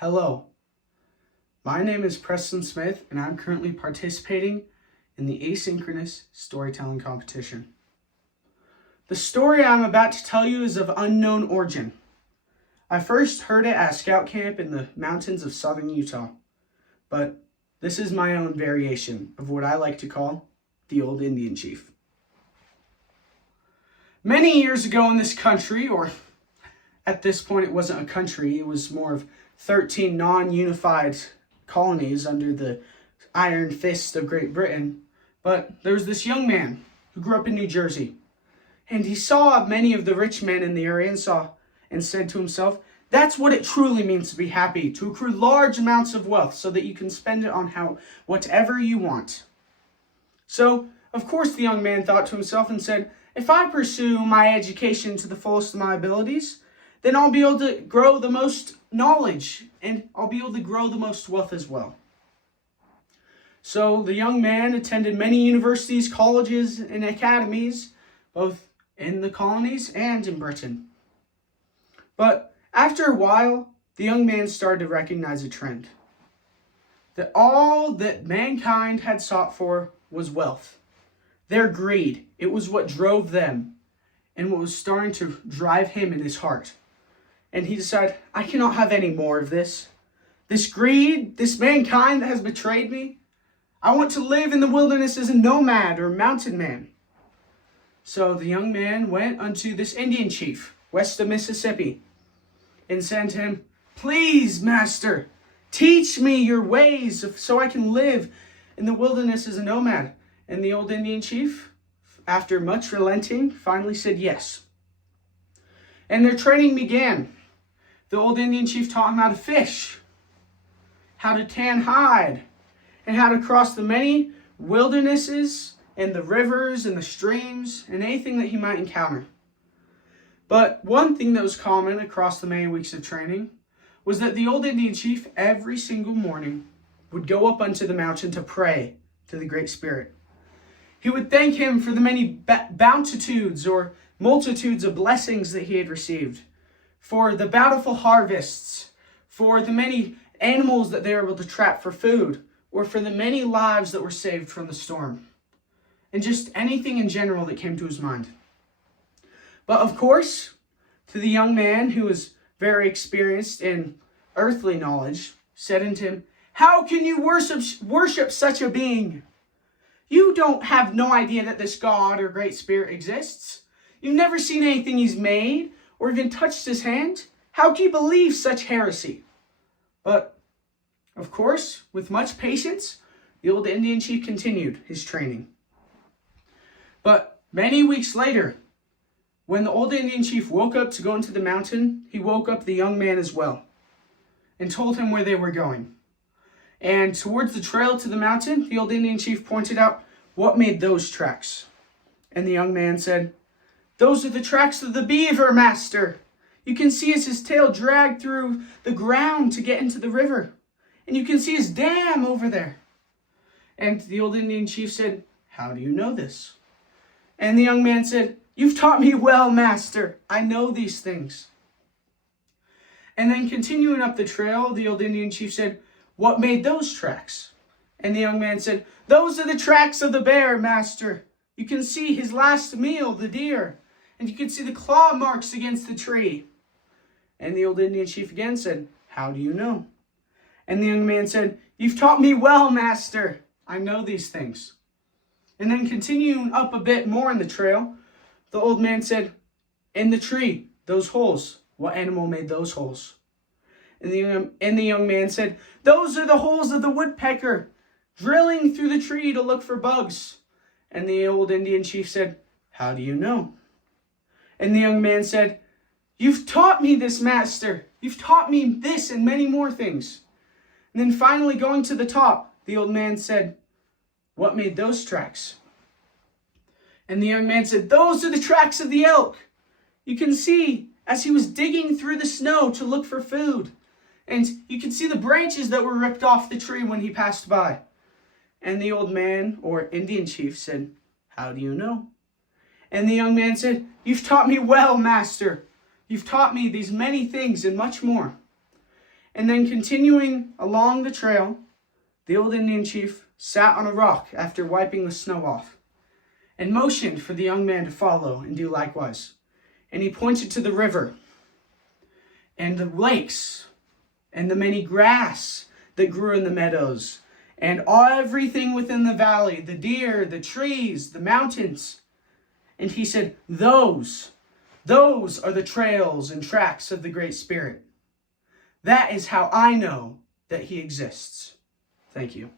Hello, my name is Preston Smith, and I'm currently participating in the asynchronous storytelling competition. The story I'm about to tell you is of unknown origin. I first heard it at scout camp in the mountains of southern Utah, but this is my own variation of what I like to call the old Indian chief. Many years ago in this country, or at this point it wasn't a country, it was more of 13 non-unified colonies under the iron fist of Great Britain. But there was this young man who grew up in New Jersey, and he saw many of the rich men in the area and said to himself, that's what it truly means to be happy, to accrue large amounts of wealth so that you can spend it on whatever you want. So, of course, the young man thought to himself and said, if I pursue my education to the fullest of my abilities, then I'll be able to grow the most knowledge and I'll be able to grow the most wealth as well. So the young man attended many universities, colleges, and academies, both in the colonies and in Britain. But after a while, the young man started to recognize a trend. That all that mankind had sought for was wealth. Their greed, it was what drove them and what was starting to drive him in his heart. And he decided, I cannot have any more of this. This greed, this mankind that has betrayed me. I want to live in the wilderness as a nomad or mountain man. So the young man went unto this Indian chief, west of Mississippi, and said to him, please, master, teach me your ways so I can live in the wilderness as a nomad. And the old Indian chief, after much relenting, finally said yes. And their training began. The old Indian chief taught him how to fish, how to tan hide, and how to cross the many wildernesses and the rivers and the streams and anything that he might encounter. But one thing that was common across the many weeks of training was that the old Indian chief every single morning would go up unto the mountain to pray to the Great Spirit. He would thank him for the many bountitudes or multitudes of blessings that he had received, for the bountiful harvests, for the many animals that they were able to trap for food, or for the many lives that were saved from the storm, and just anything in general that came to his mind. But of course, to the young man who was very experienced in earthly knowledge, said unto him, how can you worship such a being? You don't have no idea that this God or Great Spirit exists. You've never seen anything he's made or even touched his hand. How can you believe such heresy? But, of course, with much patience, the old Indian chief continued his training. But many weeks later, when the old Indian chief woke up to go into the mountain, he woke up the young man as well and told him where they were going. And towards the trail to the mountain, the old Indian chief pointed out, what made those tracks? And the young man said, those are the tracks of the beaver, master. You can see as his tail dragged through the ground to get into the river. And you can see his dam over there. And the old Indian chief said, how do you know this? And the young man said, you've taught me well, master. I know these things. And then continuing up the trail, the old Indian chief said, what made those tracks? And the young man said, those are the tracks of the bear, master. You can see his last meal, the deer. And you can see the claw marks against the tree. And the old Indian chief again said, how do you know? And the young man said, you've taught me well, master. I know these things. And then continuing up a bit more in the trail, the old man said, in the tree, those holes, what animal made those holes? And the young man said, those are the holes of the woodpecker, drilling through the tree to look for bugs. And the old Indian chief said, how do you know? And the young man said, you've taught me this, master. You've taught me this and many more things. And then finally going to the top, the old man said, what made those tracks? And the young man said, those are the tracks of the elk. You can see as he was digging through the snow to look for food. And you can see the branches that were ripped off the tree when he passed by. And the old man, or Indian chief, said, how do you know? And the young man said, you've taught me well, master. You've taught me these many things and much more. And then continuing along the trail, the old Indian chief sat on a rock after wiping the snow off and motioned for the young man to follow and do likewise. And he pointed to the river and the lakes and the many grass that grew in the meadows and everything within the valley, the deer, the trees, the mountains. And he said, those are the trails and tracks of the Great Spirit. That is how I know that he exists. Thank you.